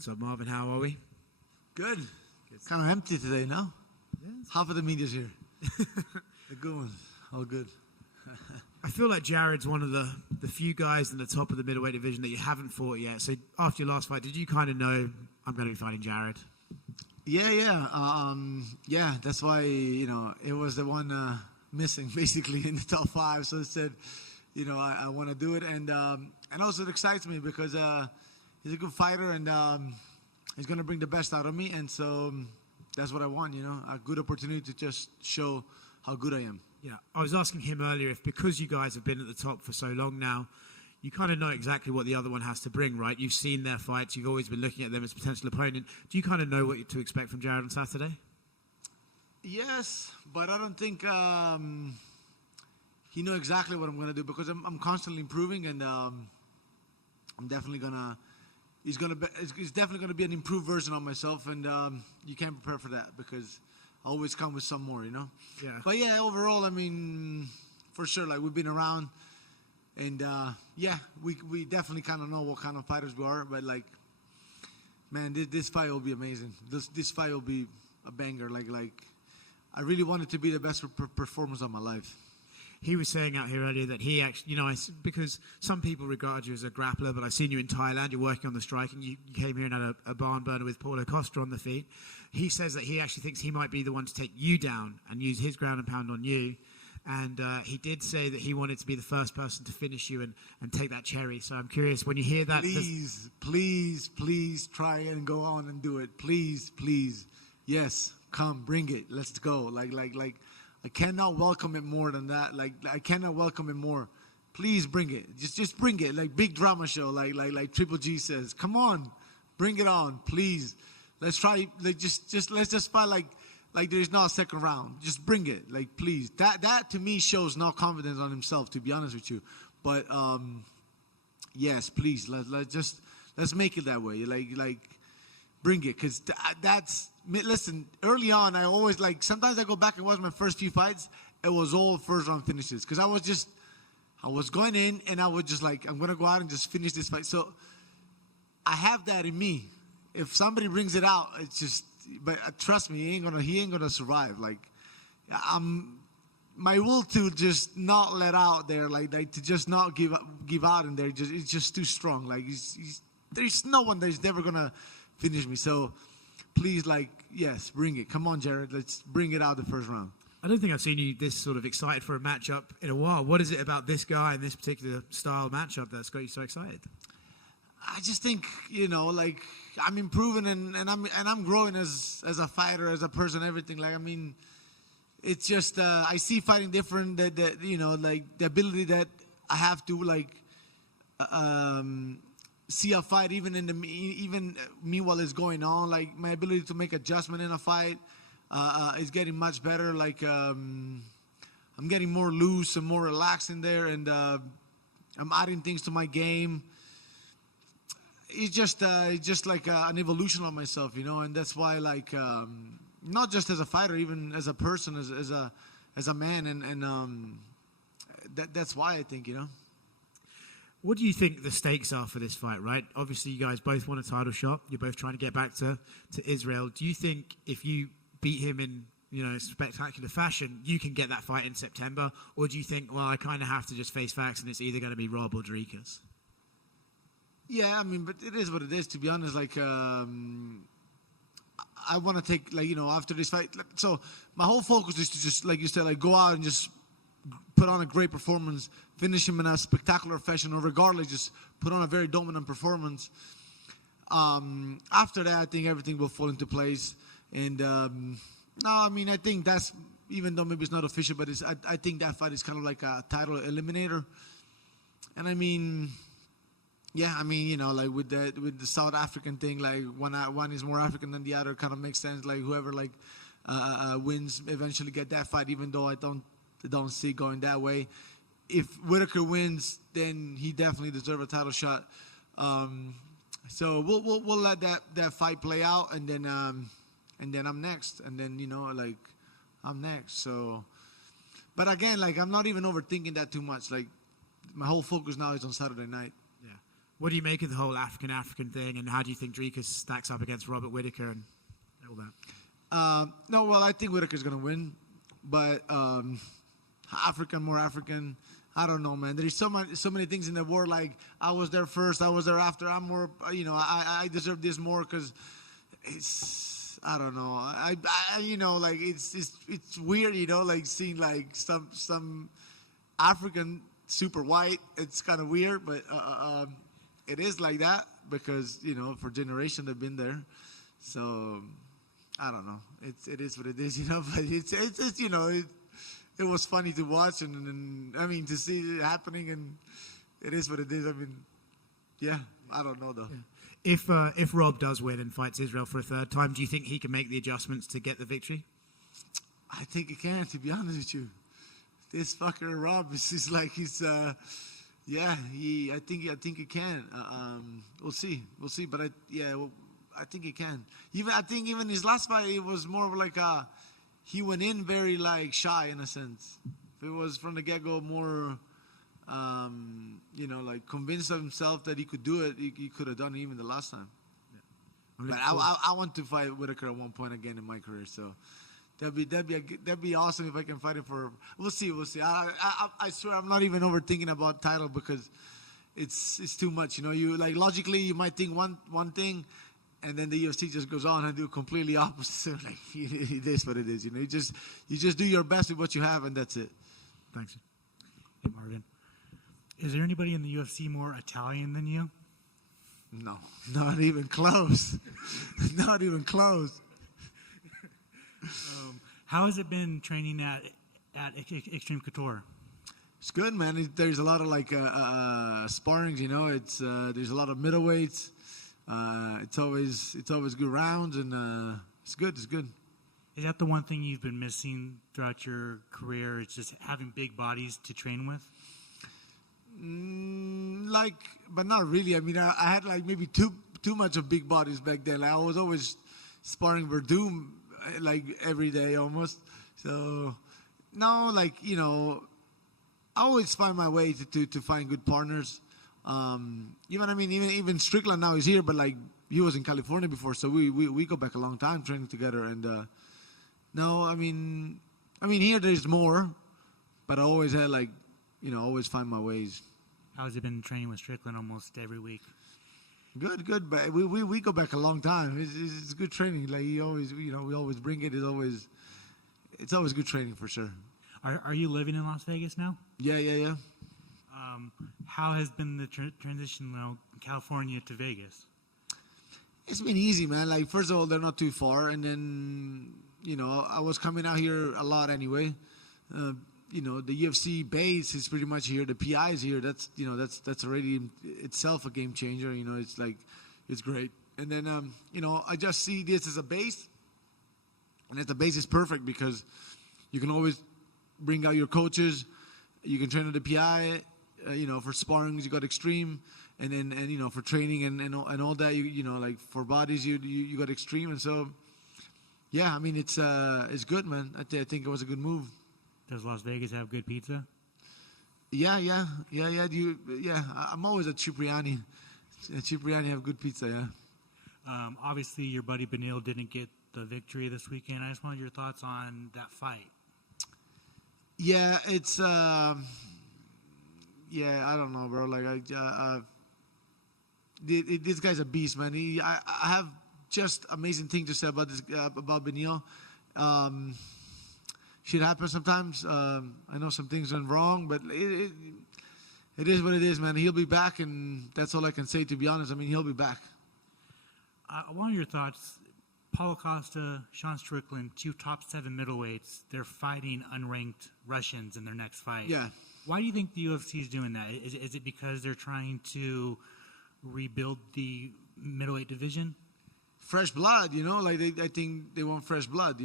What's up, Marvin? How are we? Good. Kind of empty today, no? Yes. Half of the media's here. The good ones. All good. I feel like Jared's one of the few guys in the top of the middleweight division that you haven't fought yet. So after your last fight, did you kind of know I'm going to be fighting Jared? Yeah. That's why, it was the one missing basically in the top 5. So I said, I want to do it. And also it excites me because he's a good fighter and he's going to bring the best out of me. And so that's what I want, a good opportunity to just show how good I am. Yeah, I was asking him earlier if because you guys have been at the top for so long now, you kind of know exactly what the other one has to bring, right? You've seen their fights. You've always been looking at them as a potential opponent. Do you kind of know what to expect from Jared on Saturday? Yes, but I don't think he knows exactly what I'm going to do because I'm constantly improving, and I'm definitely going to – it's definitely going to be an improved version of myself, and you can't prepare for that because – I always come with some more, Yeah. But yeah, overall, I mean, for sure, like we've been around, and we definitely kind of know what kind of fighters we are. But like, man, this fight will be amazing. This fight will be a banger. Like I really want it to be the best performance of my life. He was saying out here earlier that he actually, because some people regard you as a grappler, but I've seen you in Thailand, you're working on the striking, you came here and had a barn burner with Paulo Costa on the feet. He says that he actually thinks he might be the one to take you down and use his ground and pound on you. And he did say that he wanted to be the first person to finish you and take that cherry. So I'm curious, when you hear that... Please try and go on and do it. Please. Yes, come, bring it. Let's go. Like, I cannot welcome it more than that. Like, I cannot welcome it more. Please bring it. Just bring it. Like big drama show. Like Triple G says. Come on, bring it on, please. Let's try. Like let's just fight like there's not a second round. Just bring it. Like please. That to me shows no confidence on himself. To be honest with you, but yes, please. Let's make it that way. Like bring it, because that's. Listen, early on, I always sometimes I go back and watch my first few fights. It was all first round finishes because I was going in and I was just like, I'm going to go out and just finish this fight. So I have that in me. If somebody brings it out, it's just, but trust me, he ain't gonna survive. Like, my will to just not let out there, like to just not give out in there, it's just too strong. Like there's no one that's ever gonna finish me. So please, yes, bring it. Come on, Jared. Let's bring it out the first round. I don't think I've seen you this sort of excited for a matchup in a while. What is it about this guy and this particular style matchup that's got you so excited? I just think, I'm improving and I'm growing as a fighter, as a person, everything. Like, I mean, it's just I see fighting different. That the ability that I have to see a fight even meanwhile it's going on. Like my ability to make adjustment in a fight is getting much better. Like I'm getting more loose and more relaxed in there, and I'm adding things to my game. It's just like an evolution of myself, and that's why not just as a fighter, even as a person, as a man, and that's why I think. What do you think the stakes are for this fight, right? Obviously, you guys both want a title shot. You're both trying to get back to Israel. Do you think if you beat him in spectacular fashion, you can get that fight in September? Or do you think, well, I kind of have to just face facts and it's either going to be Rob or Dricus? Yeah, I mean, but it is what it is, to be honest. I want to take, after this fight. So my whole focus is to just, like you said, go out and just put on a great performance, finish him in a spectacular fashion, or regardless, just put on a very dominant performance. After that, I think everything will fall into place. And I think that's, even though maybe it's not official, but I think that fight is kind of like a title eliminator. And I mean, yeah, with the South African thing, one is more African than the other, kind of makes sense. Like whoever wins eventually get that fight, even though I don't see it going that way. If Whitaker wins, then he definitely deserves a title shot. So we'll let that fight play out, and then I'm next, and then I'm next. So, but again, I'm not even overthinking that too much. My whole focus now is on Saturday night. Yeah. What do you make of the whole African thing, and how do you think Dricus stacks up against Robert Whittaker and all that? No, well, I think Whittaker's going to win, but more African. I don't know, man. There's so many things in the war. Like, I was there first, I was there after. I'm more, I deserve this more because I don't know. I like it's weird, like seeing like some African super white. It's kind of weird, but it is like that because for generations they've been there. So I don't know. It is what it is, But it's it was funny to watch and I mean to see it happening, and it is what it is. I mean, yeah, I don't know though. Yeah. If Rob does win and fights Israel for a third time, do you think he can make the adjustments to get the victory? I think he can, to be honest with you. This fucker Rob is like he's I think he can. We'll see, but I think he can. I think even his last fight, it was more of like he went in very like shy in a sense. If it was from the get-go more, like convinced of himself that he could do it, he could have done it even the last time. Yeah. But I want to fight Whittaker at one point again in my career, so that'd be awesome if I can fight him for. We'll see. I swear I'm not even overthinking about title because it's too much. You like logically you might think one thing. And then the UFC just goes on and do completely opposite. Like, it is what it is. You just do your best with what you have, and that's it. Thanks. Hey, Marvin. Is there anybody in the UFC more Italian than you? No, not even close. Not even close. How has it been training at Extreme Couture? It's good, man. There's a lot of like sparrings. It's there's a lot of middleweights. It's always good rounds, and it's good. It's good. Is that the one thing you've been missing throughout your career? It's just having big bodies to train with. But not really. I mean, I had like maybe too much of big bodies back then. Like, I was always sparring Verdum like every day almost. So no, like I always find my way to find good partners. Even Strickland now is here, but like he was in California before, so we go back a long time training together. And no, I mean here there's more, but I always had like always find my ways. How has it been training with Strickland almost every week? Good, but we go back a long time. It's good training. Like he always, we always bring it. It's always good training for sure. Are you living in Las Vegas now? Yeah. How has been the transition from California to Vegas? It's been easy, man. Like, first of all, they're not too far. And then, I was coming out here a lot anyway. The UFC base is pretty much here. The PI is here. That's already itself a game changer. It's like, it's great. And then, I just see this as a base. And that the base is perfect because you can always bring out your coaches. You can train at the PI. For sparrings you got Extreme, and then for training and all that like for bodies you got Extreme, and so yeah, I mean it's good, man. I think it was a good move. Does Las Vegas have good pizza? Yeah. I'm always at Cipriani. Cipriani have good pizza, yeah. Obviously your buddy Beneil didn't get the victory this weekend. I just wanted your thoughts on that fight. Yeah, it's yeah, I don't know, bro. Like, this guy's a beast, man. I have just amazing things to say about this about Beneil. Shit happens sometimes. I know some things went wrong, but it is what it is, man. He'll be back, and that's all I can say. To be honest, I mean, he'll be back. I want your thoughts. Paulo Costa, Sean Strickland, 2 top 7 middleweights. They're fighting unranked Russians in their next fight. Yeah. Why do you think the UFC is doing that? Is it because they're trying to rebuild the middleweight division? Fresh blood, like I think they want fresh blood,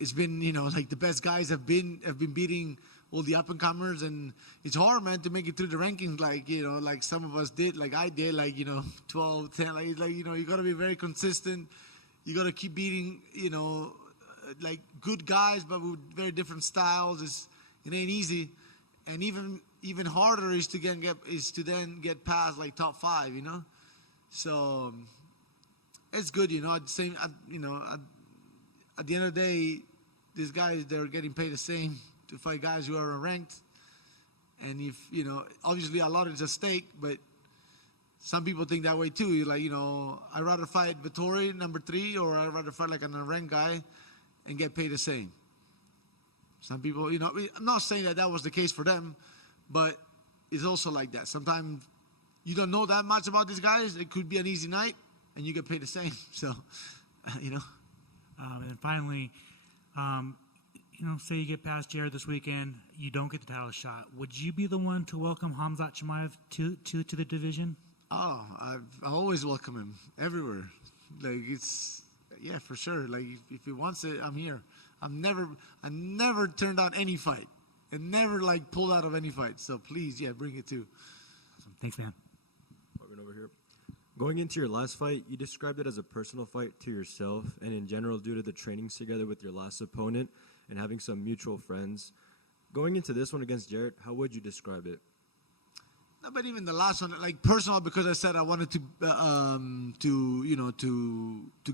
it's been, like the best guys have been beating all the up and comers, and it's hard, man, to make it through the rankings, like some of us did, like I did, 12, 10, you got to be very consistent. You got to keep beating, like good guys, but with very different styles. It ain't easy. And even even harder is to then get past like top 5, you know. So it's good, you know. At the end of the day, these guys, they're getting paid the same to fight guys who are ranked. And if, you know, obviously a lot is at stake, but some people think that way too. You're like, you know, I'd rather fight Vettori, number 3, or I'd rather fight like an unranked guy and get paid the same. Some people, you know, I'm not saying that was the case for them, but it's also like that. Sometimes you don't know that much about these guys. It could be an easy night, and you get paid the same. So, you know. And finally, you know, say you get past Jared this weekend, you don't get the title shot. Would you be the one to welcome Khamzat Chimaev to the division? Oh, I always welcome him everywhere. Like, yeah, for sure. Like, if he wants it, I'm here. I never turned down any fight, and never like pulled out of any fight. So please, yeah, bring it too. Awesome. Thanks, man. Marvin over here. Going into your last fight, you described it as a personal fight to yourself, and in general, due to the trainings together with your last opponent and having some mutual friends. Going into this one against Jared, how would you describe it? No, but even the last one, like personal, because I said I wanted to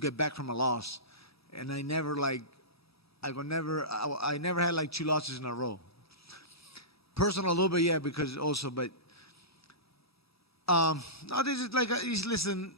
get back from a loss, and I never had like 2 losses in a row. Personal a little bit, yeah, because also, but no, this is like, listen,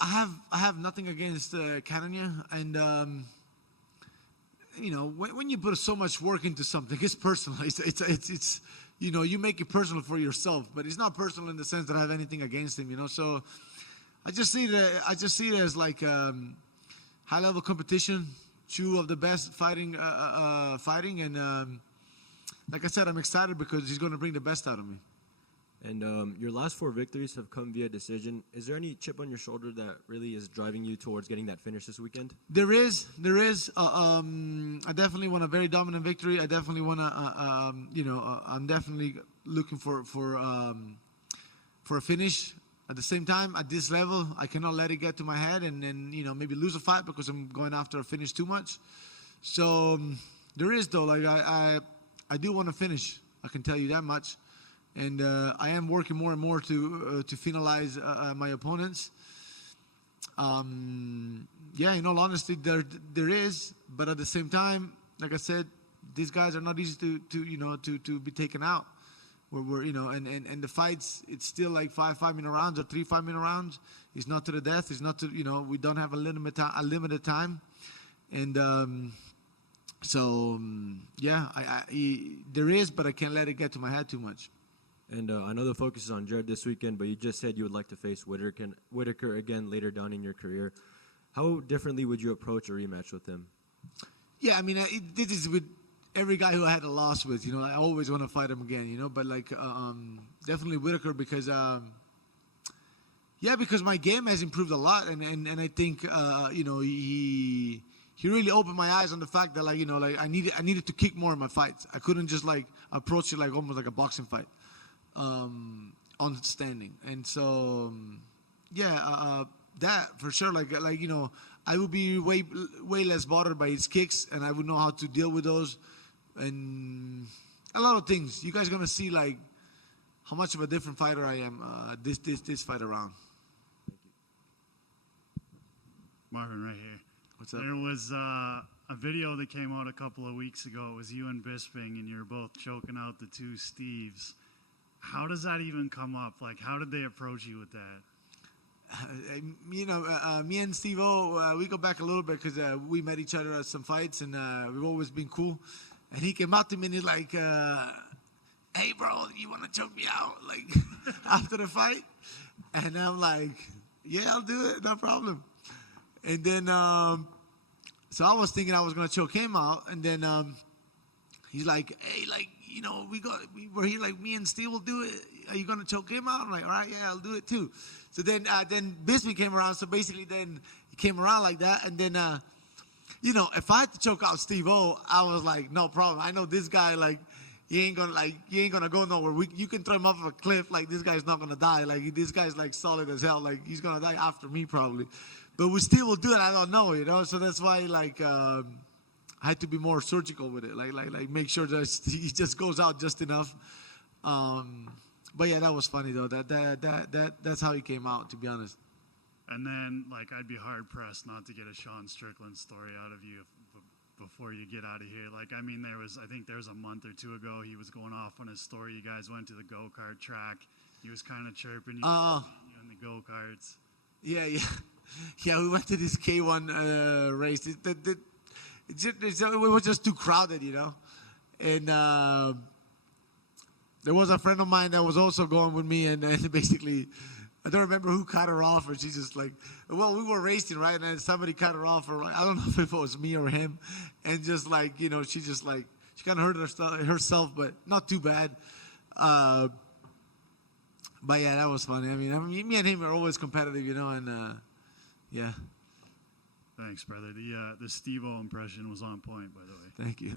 I have nothing against Cannonier, and you know, when you put so much work into something, it's personal. It's you know, you make it personal for yourself, but it's not personal in the sense that I have anything against him, you know. So I just see it as like high level competition. 2 of the best fighting, and like I said, I'm excited because he's going to bring the best out of me. And your last 4 victories have come via decision. Is there any chip on your shoulder that really is driving you towards getting that finish this weekend? There is. I definitely want a very dominant victory. I definitely want to, I'm definitely looking for a finish. At the same time, at this level, I cannot let it get to my head and then, you know, maybe lose a fight because I'm going after a finish too much. So there is, though, like I do want to finish. I can tell you that much. And I am working more and more to finalize my opponents. Yeah, in all honesty, there is. But at the same time, like I said, these guys are not easy to be taken out. We're you know, and the fights, it's still like 5-minute rounds or 3 5-minute rounds. It's not to the death. It's not to, you know, we don't have a limited time. And yeah, there is, but I can't let it get to my head too much. And I know the focus is on Jared this weekend, but you just said you would like to face Whitaker again later down in your career. How differently would you approach a rematch with him? Yeah, I mean, this is with every guy who I had a loss with. You know, I always want to fight him again. You know, but like definitely Whitaker because because my game has improved a lot, and I think you know, he really opened my eyes on the fact that, like, you know, like I needed to kick more in my fights. I couldn't just like approach it like almost like a boxing fight. On standing, and so that for sure, like you know, I would be way less bothered by his kicks, and I would know how to deal with those, and a lot of things. You guys are gonna see like how much of a different fighter I am this fight around. Thank you. Marvin, right here. What's up? There was a video that came out a couple of weeks ago. It was you and Bisping, and you're both choking out the 2 Steves. How does that even come up? Like, how did they approach you with that? You know, me and Steve-O, we go back a little bit because we met each other at some fights, and we've always been cool. And he came up to me and he's like, hey, bro, you want to choke me out? Like, after the fight? And I'm like, yeah, I'll do it. No problem. And then, so I was thinking I was going to choke him out. And then he's like, hey, like, you know, we're here, like, me and Steve will do it. Are you going to choke him out? I'm like, all right, yeah, I'll do it too. So then Bisping came around. So basically then he came around like that. And then, you know, if I had to choke out Steve-O, I was like, no problem. I know this guy, like, he ain't gonna go nowhere. You can throw him off of a cliff. Like, this guy's not going to die. Like, this guy's, like, solid as hell. Like, he's going to die after me probably. But we still will do it. I don't know, you know. So that's why, like, I had to be more surgical with it, like make sure that he just goes out just enough. But yeah, that was funny though. That's how he came out, to be honest. And then, like, I'd be hard pressed not to get a Sean Strickland story out of you before you get out of here. Like, I mean, I think there was a month or two ago, he was going off on his story. You guys went to the go-kart track. He was kind of chirping you in the go-karts. Yeah. Yeah, we went to this K1 race. It was just too crowded, you know. And there was a friend of mine that was also going with me, and basically, I don't remember who cut her off, or she just like, well, we were racing, right? And then somebody cut her off, or I don't know if it was me or him, and just like, you know, she kind of hurt herself, but not too bad. But yeah, that was funny. I mean, me and him are always competitive, you know, and yeah. Thanks, brother. The Steve-O impression was on point, by the way. Thank you.